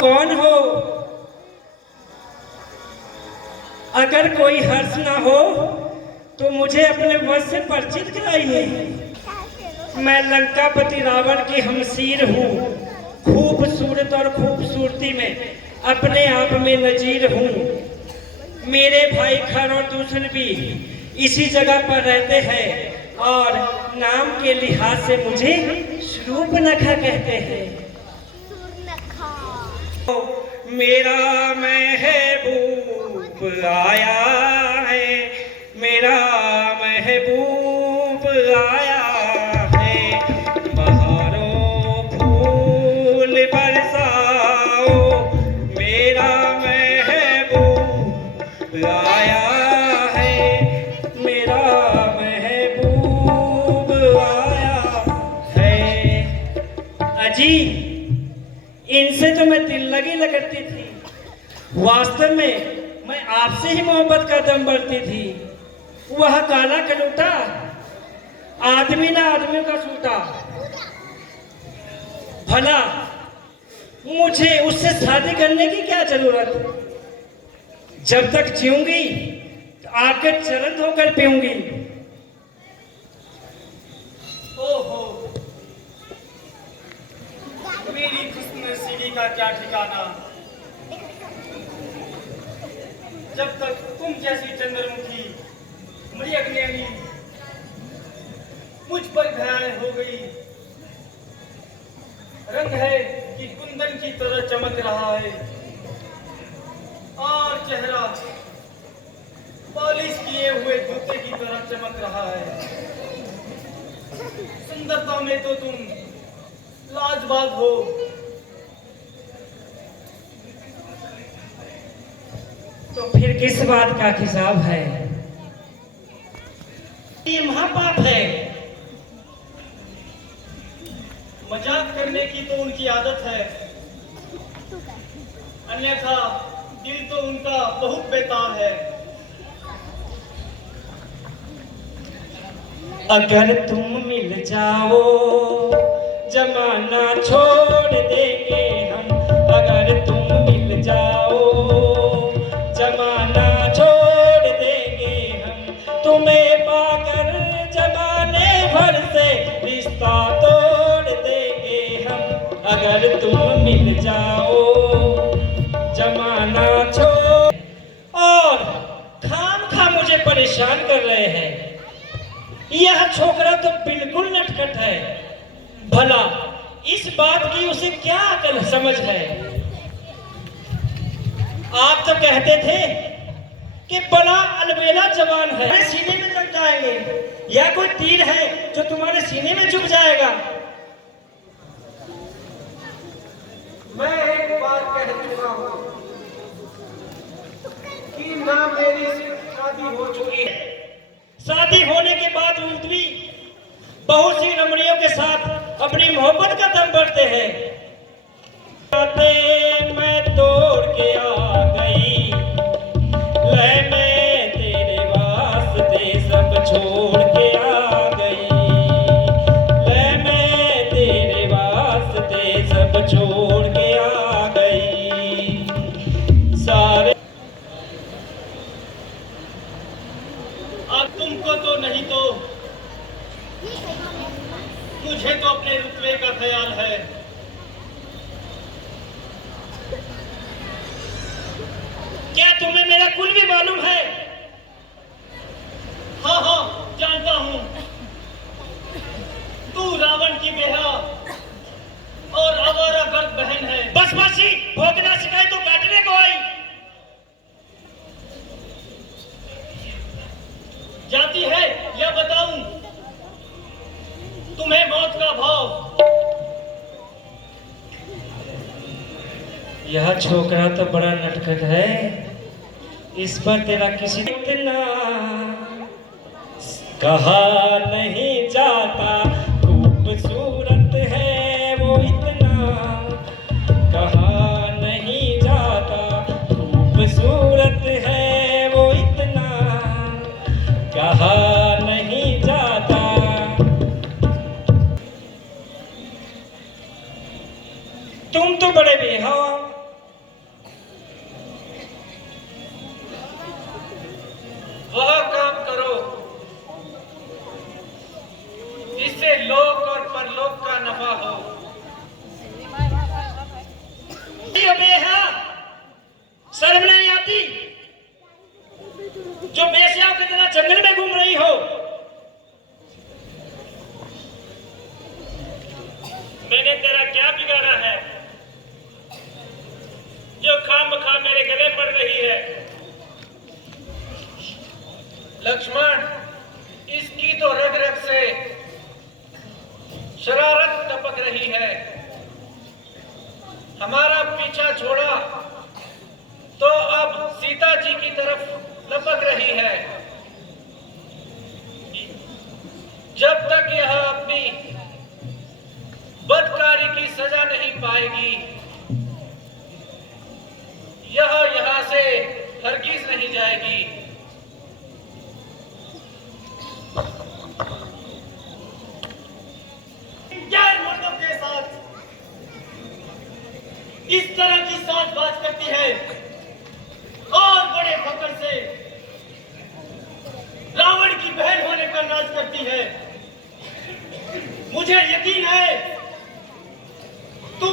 कौन हो? अगर कोई हर्ष ना हो तो मुझे अपने वश से परिचित कराइए। मैं लंकापति रावण की हमसीर हूँ, खूबसूरत और खूबसूरती में अपने आप में नजीर हूँ। मेरे भाई खर और दूसरे भी इसी जगह पर रहते हैं और नाम के लिहाज से मुझे शूर्पणखा कहते हैं। मेरा महबूब आया है, मेरा महबूब आया है। बहारों फूल बरसाओ, मेरा महबूब आया है, मेरा महबूब आया है। अजी, इनसे तो मैं दिल लगी लगती थी, वास्तव में मैं आपसे ही मोहब्बत का दम भरती थी। वह काला कलूटा आदमी ना आदमी का सूटा, भला मुझे उससे शादी करने की क्या जरूरत? जब तक जीऊंगी तो आपके चरण धोकर पीऊंगी। ओहो, मेरी खुशनसीबी का क्या ठिकाना। जब तक तुम जैसी चंद्रमुखी मृगनयनी मुझ पर घायल हो गई, रंग है कि कुंदन की तरह चमक रहा है और चेहरा पॉलिश किए हुए जूते की तरह चमक रहा है। सुंदरता में तो तुम लाजवाब हो। तो फिर किस बात का हिसाब है? ये महापाप है। मजाक करने की तो उनकी आदत है, अन्यथा दिल तो उनका बहुत बेताब है। अगर तुम मिल जाओ जमाना छोड़ देंगे हम, अगर तुम मिल जाओ जमाना छोड़ देंगे हम। तुम्हें पाकर जमाने भर से रिश्ता तोड़ देंगे हम, अगर तुम मिल जाओ जमाना छोड़। और खामखा मुझे परेशान कर रहे हैं। यह छोकरा तो बिल्कुल नटखट है। भला इस बात की उसे क्या अकल समझ है? आप तो कहते थे कि बड़ा अलबेला जवान है, मेरे सीने में लग जाएंगे। यह कोई तीर है जो तुम्हारे सीने में चुभ जाएगा? मैं एक बार कह चुका हूँ कि ना मेरी सिर्फ शादी हो चुकी है। शादी होने के बाद भी बहुत सी रमणियों के साथ अपनी मोहब्बत का दम भरते हैं। मैं तोड़ के आ गई, ले मैं तेरे वास्ते सब छोड़ के आ गई, ले मैं तेरे वास्ते सब छोड़ के आ गई। सारे अब तुमको तो नहीं तो मुझे तो अपने रुतबे का ख्याल है। क्या तुम्हें मेरा कुल भी मालूम है? हाँ हाँ, जानता हूँ। तू रावण की बेहा और आवारा गर्द बहन है। बस बस ही भोगना सिखाए तो काटने को आई। जाती है या बताऊं तुम्हें मौत का भाव? यह छोकरा तो बड़ा नटखट है, इस पर तेरा किसी इतना कहा नहीं जाता खूबसूरत है वो इतना, कहा नहीं जाता खूबसूरत है वो इतना, कहा नहीं जाता। तुम तो बड़े बेहवा, वह काम करो जिससे लोक और परलोक का नफा हो। ये बेहा शर्म नहीं आती जो बेस्याओं की तरह जंगल में घूम रही हो। मैंने तेरा क्या बिगाड़ा है जो खामखा मेरे गले पड़ रही है? लक्ष्मण, इसकी तो रग रग से शरारत टपक रही है। हमारा पीछा छोड़ा तो अब सीता जी की तरफ लपक रही है। जब तक यह अपनी बदकारी की सजा नहीं पाएगी, यह यहां से हरगिज नहीं जाएगी। गैर मर्दों के साथ इस तरह की साजबाज करती है और बड़े फकर से रावण की बहन होने का नाज करती है। मुझे यकीन है तू